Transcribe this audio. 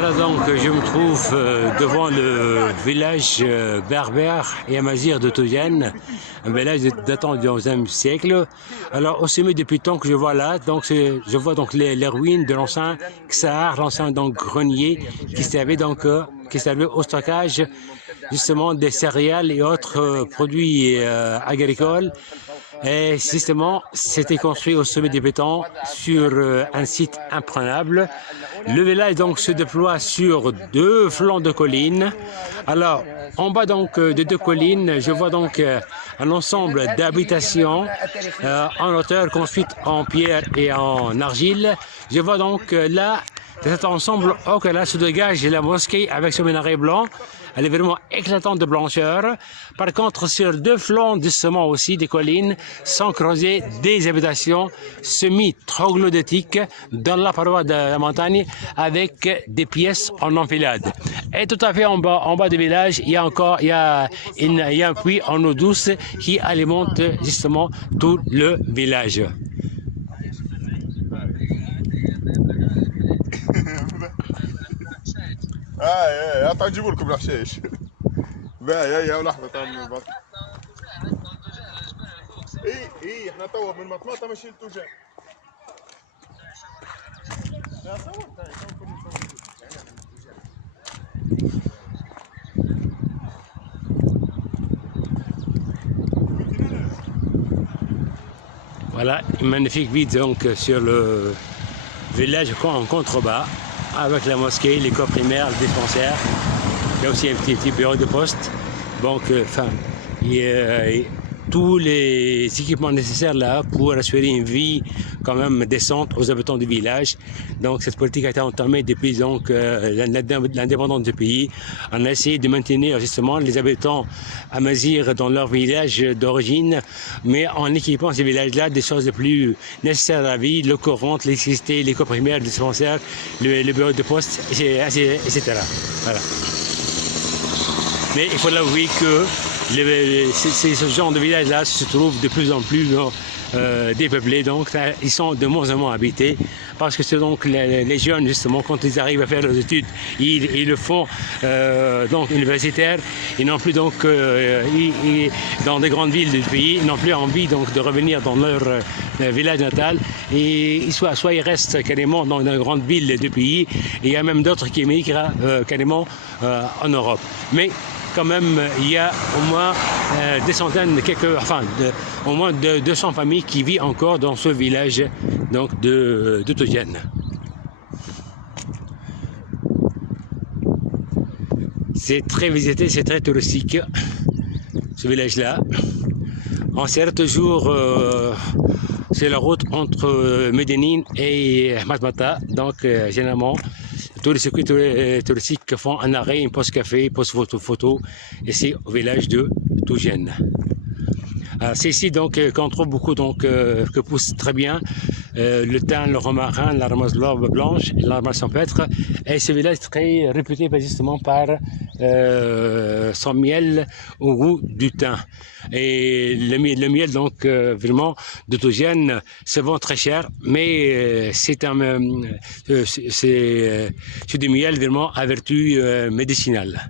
Voilà donc, je me trouve devant le village berbère et amazigh de Toujene, un village datant du XIe siècle. Alors, au sommet des pitons que je vois là, donc je vois donc les ruines de l'ancien Ksar, l'ancien donc grenier qui servait au stockage justement des céréales et autres produits agricoles. Et justement, c'était construit au sommet des pitons sur un site imprenable. Le village donc se déploie sur deux flancs de collines. Alors, en bas donc de deux collines, je vois donc un ensemble d'habitations en hauteur construites en pierre et en argile. Je vois donc là, de cet ensemble, que là se dégage la mosquée avec son minaret blanc. Elle est vraiment éclatante de blancheur. Par contre, sur deux flancs justement aussi des collines sont creusées des habitations semi-troglodytiques dans la paroi de la montagne avec des pièces en enfilade. Et tout à fait en bas du village, il y a un puits en eau douce qui alimente justement tout le village. هات نجيبوا لكم الحشيش باهي هي لحظه تعملوا البطل اي احنا توا من مطماطه ماشيين لتوجان Voilà, une magnifique vue donc sur le village en contrebas, avec la mosquée, l'école primaire, le dispensaire. Il y a aussi un petit bureau de poste. Donc, il y a tous les équipements nécessaires là pour assurer une vie quand même décente aux habitants du village. Donc, cette politique a été entamée depuis donc l'indépendance du pays. On a essayé de maintenir justement les habitants amazighs dans leur village d'origine, mais en équipant ces villages-là des choses les plus nécessaires à la vie, l'eau courante, l'électricité, l'école primaire, le dispensaire, le bureau de poste, etc. Voilà. Mais il faut l'avouer que ce genre de village-là se trouve de plus en plus dépeuplés, donc ils sont de moins en moins habités parce que c'est donc les jeunes justement quand ils arrivent à faire leurs études ils le font donc universitaires, ils n'ont plus donc dans des grandes villes du pays, ils n'ont plus envie donc de revenir dans leur village natal et soit ils restent carrément dans une grande ville du pays et il y a même d'autres qui émigrent carrément en Europe. Mais quand même, il y a au moins des centaines, au moins 200 familles qui vivent encore dans ce village donc de Toujene. C'est très visité, c'est très touristique, ce village-là. On sert toujours sur la route entre Medellín et Matmata, donc généralement, tous les circuits touristiques font un arrêt, une pause café, une pause photo, ici au village de Toujene. C'est ici donc qu'on trouve beaucoup donc que pousse très bien le thym, le romarin, la ramasse blanche, la ramasse champêtre. Et ce village est très réputé justement par son miel au goût du thym. Et le miel donc vraiment de Toujene se vend très cher, mais c'est du miel vraiment à vertu médicinale.